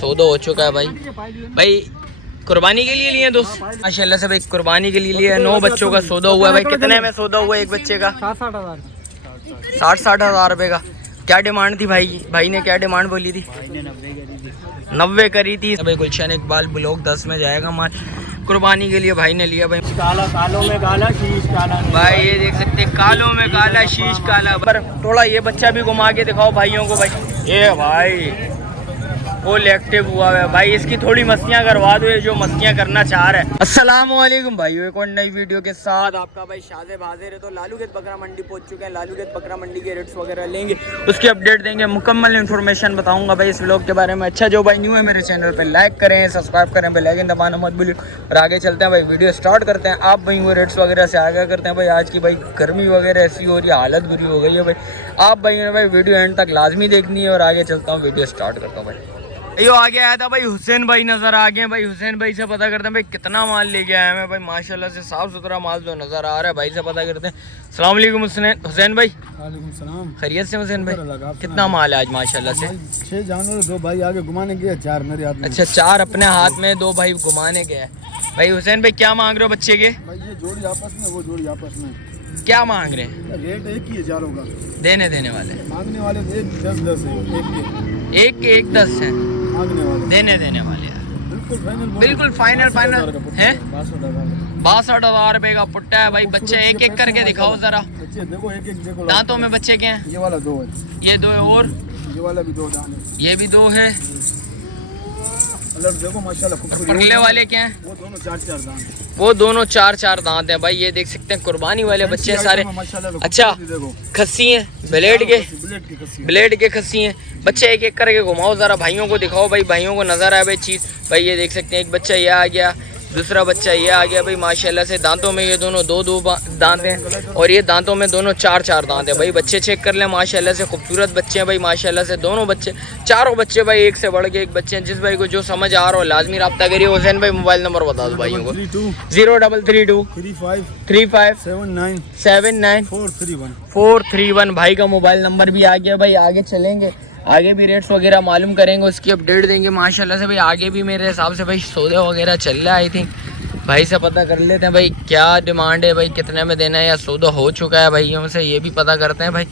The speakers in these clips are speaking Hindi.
सौदा हो चुका है भाई कुर्बानी के लिए लिए दोस्त माशाल्लाह से भाई कुर्बानी के लिए लिए 9 बच्चों का सौदा हुआ है भाई। कितने में सौदा हुआ एक बच्चे का? 60 हज़ार रुपये का। क्या डिमांड थी भाई ने क्या डिमांड बोली थी? 90 करी थी भाई। गुलशन इकबाल ब्लॉक 10 में जाएगा माल कुर्बानी के लिए भाई ने लिया भाई। कालों में काला शीश काला भाई ये देख सकते हैं, कालों में काला शीश काला। पर थोड़ा ये बच्चा भी घुमा के दिखाओ भाइयों को भाई। ये भाई फुल एक्टिव हुआ है भाई, इसकी थोड़ी मस्तियां करवा दो जो मस्तियां करना चाह रहे हैं। अस्सलाम वालेकुम भाइयों, एक और नई वीडियो के साथ आपका भाई शाज़ेब हाजिर है। तो लालूगेट बकरा मंडी पहुंच चुके हैं। लालूगेट बकरा मंडी के रेट्स वगैरह लेंगे, उसकी अपडेट देंगे, मुकम्मल इन्फॉर्मेशन बताऊंगा भाई इस व्लॉग के बारे में। अच्छा जो भाई न्यू है मेरे चैनल पर लाइक करें, सब्सक्राइब करें, बेल आइकन दबाना मत भूलिए। और आगे चलते हैं भाई, वीडियो स्टार्ट करते हैं। आप भाई वो रेट्स वगैरह से आगे करते हैं भाई। आज की भाई गर्मी वगैरह ऐसी हो रही है, हालत बुरी हो गई है भाई। आप भाई ने भाई वीडियो एंड तक लाजमी देखनी है। और आगे चलता हूँ, वीडियो स्टार्ट करता हूँ भाई। यो आगे आया था भाई हुसैन भाई नज़र आ गए भाई। हुसैन भाई से पता करते हैं भाई कितना माल लेके आए हैं भाई। माशाल्लाह से साफ़ सुथरा माल जो नज़र आ रहा है भाई से पता करते हैं। अस्सलाम वालेकुम हुसैन भाई। वालेकुम सलाम। खैरियत से हुसैन भाई? कितना माल है आज माशाल्लाह से? 6 जानवर, 2 भाई आगे घुमाने गए, 4 मेरे हाथ में। अच्छा 4 अपने हाथ में, 2 भाई घुमाने गए भाई। हुसैन भाई क्या मांग रहे हो बच्चे के? भाई ये जोड़ी आपस में, वो जोड़ी आपस में। क्या मांग रहे हैं? रेट एक ही है चारों का। देने वाले मांगने वाले 10-10 है। एक के 10 है, मांगने वाले देने वाले बिल्कुल फाइनल है। 62 हज़ार रुपये का पुट्टा है भाई। बच्चे एक एक करके दिखाओ जरा। बच्चे देखो, एक देखो। दांतों में बच्चे क्या हैं? ये वाला 2 है, ये 2 है, और ये वाला भी 2 दांत है, ये भी 2 है। कलर देखो माशाल्लाह खूबसूरत। परले वाले क्या हैं? वो दोनों 4-4 दांत हैं। वो दोनों 4-4 दांत हैं भाई। ये देख सकते हैं कुर्बानी वाले बच्चे सारे। अच्छा खस्सी हैं, ब्लेड के खस्सी हैं। बच्चे एक एक करके घुमाओ जरा, भाइयों को दिखाओ भाई, भाइयों को नजर आए भाई चीज़ भाई। ये देख सकते हैं, एक बच्चा ये आ गया, दूसरा बच्चा ये आ गया भाई। माशाल्लाह से दांतों में ये दोनों 2-2 दांत हैं, और ये दांतों में दोनों 4-4 दांत हैं भाई। बच्चे चेक कर लें, माशाल्लाह से खूबसूरत बच्चे हैं भाई। माशाल्लाह से दोनों बच्चे, चारों बच्चे भाई एक से बढ़ के एक बच्चे हैं। जिस भाई को जो समझ आ रहा हो लाजमी रब्ता करिए। हुसैन भाई मोबाइल नंबर बता दो भाइयों को। 0332 35 79 431 भाई का मोबाइल नंबर भी आ गया भाई। आगे चलेंगे, आगे भी रेट्स वगैरह मालूम करेंगे, उसकी अपडेट देंगे माशाल्लाह से भाई। आगे भी मेरे हिसाब से भाई सौदे वगैरह चल रहा है। आई थिंक भाई से पता कर लेते हैं भाई क्या डिमांड है भाई, कितने में देना है, या सौदा हो चुका है भाइयों से ये भी पता करते हैं भाई।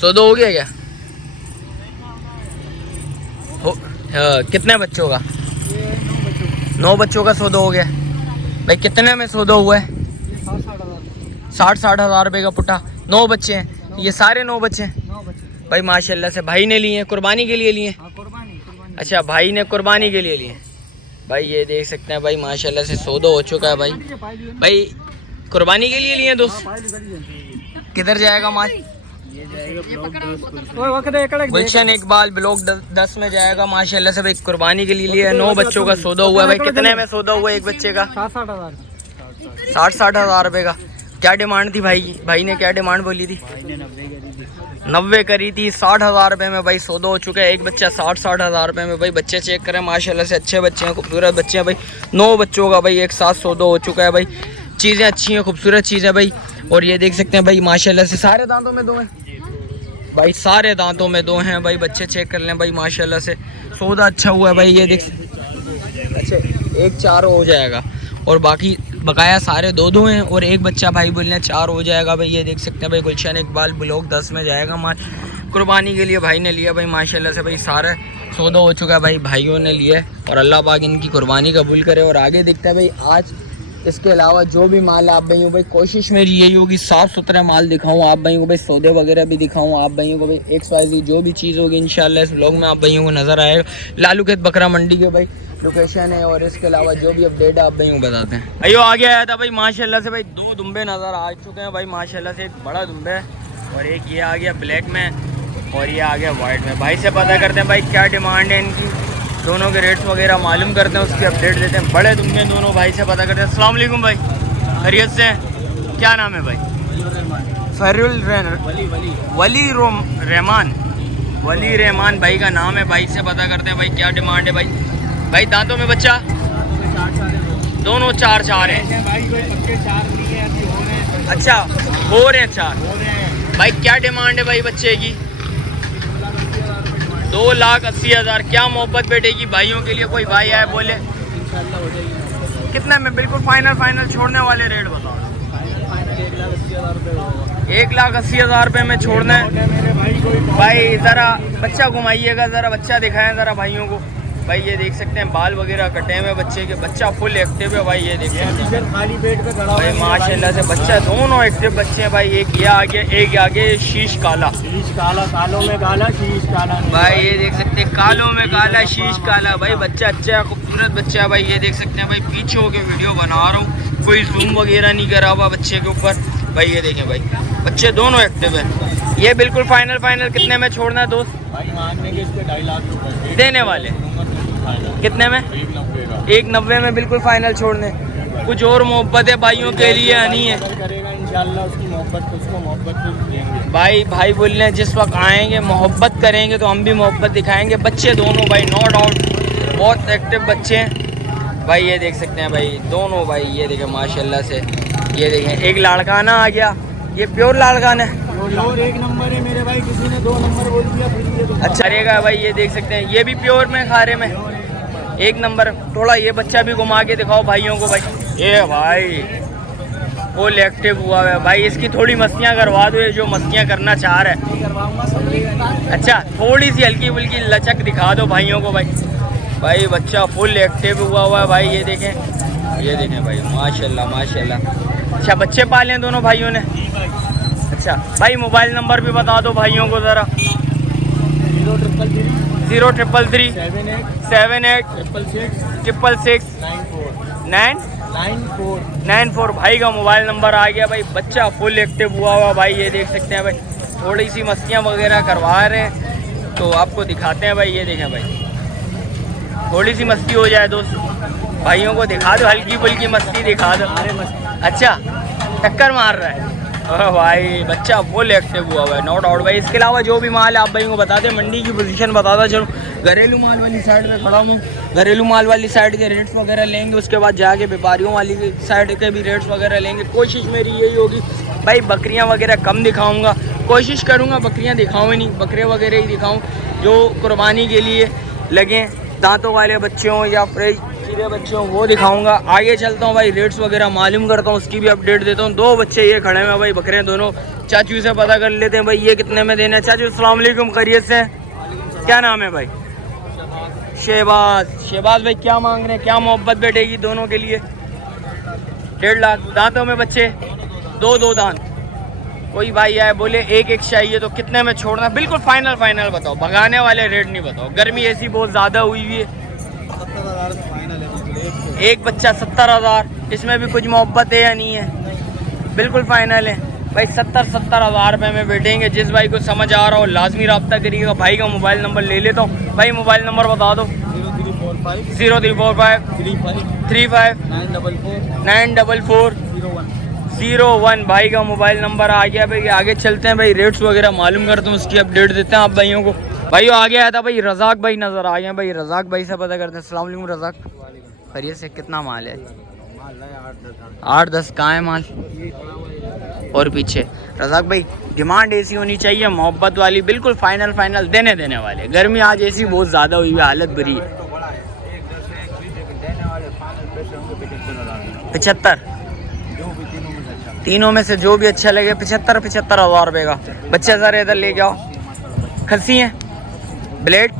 सौदा हो गया क्या? कितने बच्चों का? 9 बच्चों का सौदा हो गया भाई। कितने में सौदा हुआ है? 60 हज़ार रुपये का पुट्टा। 9 बच्चे हैं, ये सारे 9 बच्चे हैं भाई। माशाल्लाह से भाई ने लिए हैं, कुर्बानी के लिए लिए? अच्छा भाई ने कुर्बानी के लिए लिए भाई। ये देख सकते हैं भाई माशाल्लाह से सौदा हो चुका है भाई कुर्बानी के लिए लिए दोस्त। किधर जाएगा माल? गुलशन इकबाल ब्लॉक 10 में जाएगा माशाल्लाह से भाई। कुर्बानी के लिए लिए 9 बच्चों का सौदा हुआ है भाई। कितने में सौदा हुआ एक बच्चे का? 60 हज़ार रुपये का। क्या डिमांड थी भाई ने क्या डिमांड बोली थी? 90 करी थी। 60 हज़ार रुपये में भाई सौदा हो चुका है। एक बच्चा 60 हज़ार रुपये में भाई। बच्चे चेक करें माशाल्लाह से अच्छे बच्चे हैं, खूबसूरत बच्चे हैं भाई। 9 बच्चों का भाई एक साथ सौदा हो चुका है भाई। चीज़ें अच्छी हैं, खूबसूरत चीज़ है भाई। और ये देख सकते हैं भाई माशाल्लाह से सारे दांतों में 2 हैं भाई, सारे दांतों में 2 हैं भाई। बच्चे चेक कर लें भाई माशाल्लाह से सौदा अच्छा हुआ है भाई। ये देख, अच्छा एक 4 हो जाएगा, और बाकी बकाया सारे 2-2 हैं, और एक बच्चा भाई बोलने 4 हो जाएगा भाई। ये देख सकते हैं भाई गुलशन इकबाल ब्लॉक 10 में जाएगा माल कुर्बानी के लिए भाई ने लिया भाई। माशाल्लाह से भाई सारा सौदा हो चुका है भाई, भाइयों ने लिया है। और अल्लाह पाक इनकी कुर्बानी कबूल करे। और आगे दिखता है भाई आज इसके अलावा जो भी माल आप भाइयों भाई, कोशिश मेरी यही होगी साफ़ सुथरा माल दिखाऊँ आप भाइयों को भाई, सौदे वगैरह भी दिखाऊँ आप भाइयों को भाई। XYZ जो भी चीज़ होगी इंशाल्लाह इस व्लॉग में आप भाइयों को नज़र आएगा। लालूगेट बकरा मंडी के भाई लोकेशन है, और इसके अलावा जो भी अपडेट आप भाइयों को बताते हैं। अयो आगे आया था भाई माशाल्लाह से भाई। 2 दुम्बे नज़र आ चुके हैं भाई माशाल्लाह से। एक बड़ा दुम्बे है, और एक ये आ गया ब्लैक में, और ये आ गया वाइट में। भाई से पता करते हैं भाई क्या डिमांड है इनकी, दोनों के रेट्स वगैरह मालूम करते हैं, उसकी अपडेट देते हैं। बड़े दुम्बे दोनों भाई से पता करते हैं। अस्सलाम वालेकुम भाई, खैरियत से? क्या नाम है भाई? वली रहमान भाई का नाम है। भाई से पता करते हैं भाई क्या डिमांड है भाई। भाई दांतों में बच्चा दोनों 4-4 हैं। अच्छा हो रहे हैं 4 भाई। क्या डिमांड है भाई बच्चे की? 2,80,000। क्या मोहब्बत बैठेगी भाइयों के लिए? कोई भाई आए बोले इंशाल्लाह हो जाएगी। कितने में बिल्कुल फाइनल छोड़ने वाले रेट बताओ। 1,80,000 रुपये में छोड़ना है भाई। ज़रा बच्चा घुमाइएगा, ज़रा बच्चा दिखाएं ज़रा भाइयों को। भाई ये देख सकते हैं बाल वगैरह कटे हुए बच्चे के, बच्चा फुल एक्टिव है भाई। ये देख सकते हैं खाली पेट पे खड़ा भाई माशाल्लाह से बच्चा, दोनों एक्टिव बच्चे हैं भाई। एक ये आगे एक आगे, शीश काला, कालों में काला, शीश काला भाई। ये देख सकते हैं कालों में काला, शीश काला भाई। बच्चा अच्छा है, खूबसूरत बच्चा है भाई। ये देख सकते हैं भाई, पीछे होके वीडियो बना रहा हूँ, कोई जूम वगैरह नहीं करा हुआ बच्चे के ऊपर भाई। ये देखें भाई, बच्चे दोनों एक्टिव हैं। ये बिल्कुल फाइनल कितने में छोड़ना है दोस्त? भाई मांगने के इसके 2.5 लाख रुपए देने वाले कितने में? 1,90 में बिल्कुल फाइनल छोड़ने। कुछ और मोहब्बत है भाइयों के लिए आनी है करेगा इंशाल्लाह, उसकी मोहब्बत, उसको मोहब्बत देंगे भाई बोल रहे हैं जिस वक्त आएंगे मोहब्बत करेंगे तो हम भी मोहब्बत दिखाएंगे। बच्चे दोनों भाई नो डाउट बहुत एक्टिव बच्चे हैं भाई। ये देख सकते हैं भाई दोनों भाई। ये देखें माशाल्लाह से, ये देखें एक लाड़काना आ गया, ये प्योर लाड़काना है और 1 नंबर है मेरे भाई। किसी ने 2 नंबर बोल दिया फिर ये तो अच्छा रहेगा भाई। ये देख सकते हैं ये भी प्योर में खारे में 1 नंबर। थोड़ा ये बच्चा भी घुमा के दिखाओ भाइयों को भाई। ये भाई फुल एक्टिव हुआ है भाई। इसकी थोड़ी मस्तियाँ करवा दो, ये जो मस्तियाँ करना चाह रहा है। अच्छा थोड़ी सी हल्की फुल्की लचक दिखा दो भाइयों को भाई। भाई बच्चा फुल एक्टिव हुआ है भाई। ये देखें भाई माशाल्लाह। अच्छा बच्चे पाले हैं दोनों भाइयों ने। अच्छा भाई मोबाइल नंबर भी बता दो भाइयों को ज़रा। 033 78 666 994 भाई का मोबाइल नंबर आ गया भाई। बच्चा फुल एक्टिव हुआ भाई। ये देख सकते हैं भाई, थोड़ी सी मस्तियाँ वगैरह करवा रहे हैं तो आपको दिखाते हैं भाई। ये देखें भाई, थोड़ी सी मस्ती हो जाए दोस्त, भाइयों को दिखा दो, हल्की फुल्की मस्ती दिखा दो। अच्छा टक्कर मार रहा है भाई, बच्चा फुल एक्टिव हुआ है नो डाउट भाई। इसके अलावा जो भी माल है आप भाइयों को बता दें, मंडी की पोजीशन बता चलो। घरेलू माल वाली साइड पे खड़ा हूँ, घरेलू माल वाली साइड के रेट्स वगैरह लेंगे, उसके बाद जाके व्यापारियों वाली साइड के भी रेट्स वगैरह लेंगे। कोशिश मेरी यही होगी भाई, बकरियाँ वगैरह कम दिखाऊँगा, कोशिश करूँगा बकरियाँ दिखाऊँ ही नहीं, बकरे वगैरह ही दिखाऊँ जो कुर्बानी के लिए लगें, दांतों वाले बच्चे हों या फ्रेश सीधे बच्चे हों वो दिखाऊंगा। आगे चलता हूँ भाई, रेट्स वगैरह मालूम करता हूँ, उसकी भी अपडेट देता हूँ। 2 बच्चे ये खड़े हैं भाई, बकरे दोनों। चाचू से पता कर लेते हैं भाई ये कितने में देना है। चाचू अस्सलाम वालेकुम, खैरियत से? क्या नाम है भाई? शहबाज भाई क्या मांग रहे हैं? क्या मोहब्बत बैठेगी दोनों के लिए? 1.5 लाख। दांतों में बच्चे 2 दांत। कोई भाई आए बोले 1 चाहिए तो कितने में छोड़ना? बिल्कुल फाइनल बताओ, भगाने वाले रेट नहीं बताओ। गर्मी ऐसी बहुत ज़्यादा हुई हुई है। 70,000 फाइनल है। एक बच्चा 70,000, इसमें भी कुछ मोहब्बत है या नहीं है? बिल्कुल फाइनल है भाई। 70,000 रुपये में बैठेंगे। जिस भाई को समझ आ रहा हो लाजमी रब्ता करिएगा। भाई का मोबाइल नंबर ले लेता हूँ भाई, मोबाइल नंबर बता दो। 0345 35 944 01 भाई का मोबाइल नंबर आ गया भाई। आगे चलते हैं भाई, रेट्स वगैरह मालूम करते हैं, उसकी अपडेट देते हैं आप भाइयों को। भाई आगे आया था भाई, रज़ाक भाई नज़र आ गए भाई। रज़ाक भाई से पता करते हैं। अस्सलाम वालेकुम रज़ाक, खैरियत से? कितना माल है? 8-10 कहाँ है माल? और पीछे रज़ाक भाई डिमांड ऐसी होनी चाहिए मोहब्बत वाली, बिल्कुल फाइनल देने वाले। गर्मी आज ऐसी बहुत ज़्यादा हुई है, हालत बुरी है। 75 तीनों में से जो भी अच्छा लगे। 75,000 रुपये का बच्चे। ज़रा इधर ले जाओ। खस्सी हैं? ब्लेड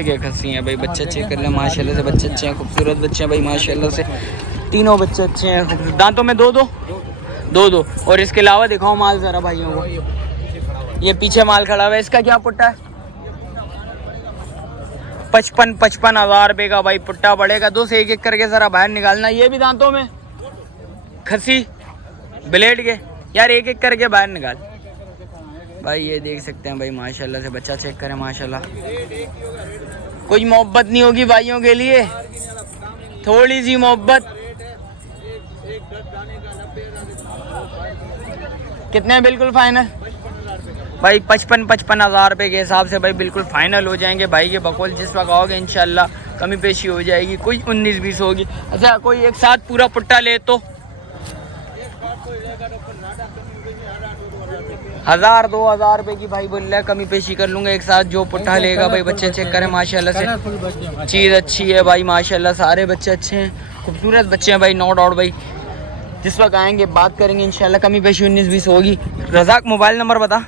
के खस्सी हैं भाई। बच्चे चेक कर लें माशाल्लाह से, बच्चे अच्छे हैं, खूबसूरत बच्चे हैं भाई माशाल्लाह से। तीनों बच्चे अच्छे हैं, खूबसूरत। दांतों में 2 और इसके अलावा दिखाओ माल ज़रा भाइयों को। ये पीछे माल खड़ा हुआ है, इसका क्या पुट्टा है? 55,000 रुपये का भाई पुट्टा पड़ेगा। 2 से एक करके ज़रा बाहर निकालना। ये भी दांतों में खस्सी ब्लेड के यार, एक करके बाहर निकाल भाई। ये देख सकते हैं भाई माशाल्लाह से, बच्चा चेक करें माशाल्लाह। कुछ मोहब्बत नहीं होगी भाइयों के लिए? थोड़ी सी मोहब्बत। कितने बिल्कुल फाइनल भाई? 55,000 रुपये के हिसाब से भाई बिल्कुल फाइनल हो जाएंगे भाई के बकौल। जिस वक्त आओगे इंशाल्लाह कमी पेशी हो जाएगी, कोई 19-20 होगी। अच्छा कोई एक साथ पूरा पुट्टा ले तो 1000 2000 रुपए की भाई बोल रहा है, कमी पेशी कर लूंगा एक साथ जो पुट्ठा लेगा भाई। बच्चे चेक करें माशाल्लाह से, चीज़ अच्छी है भाई माशाल्लाह, सारे बच्चे अच्छे हैं, खूबसूरत बच्चे हैं भाई, नो डाउट भाई। जिस वक्त आएंगे बात करेंगे इंशाल्लाह, कमी पेशी 19-20 होगी। रज़ाक मोबाइल नंबर बता।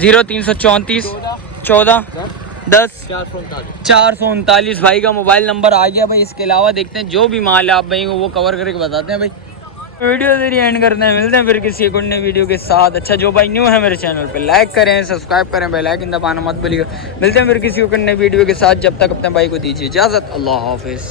0334 14 10 439 भाई का मोबाइल नंबर आ गया भाई। इसके अलावा देखते हैं जो भी माल है आप भाई को वो कवर करके बताते हैं भाई। वीडियो तेरी एंड करते हैं, मिलते हैं फिर किसी एक नई वीडियो के साथ। अच्छा जो भाई न्यू है मेरे चैनल पे लाइक करें, सब्सक्राइब करें, बेल आइकन दबाना मत भूलिएगा। मिलते हैं फिर किसी एक नई वीडियो के साथ, जब तक अपने भाई को दीजिए इजाज़त। अल्लाह हाफिज़।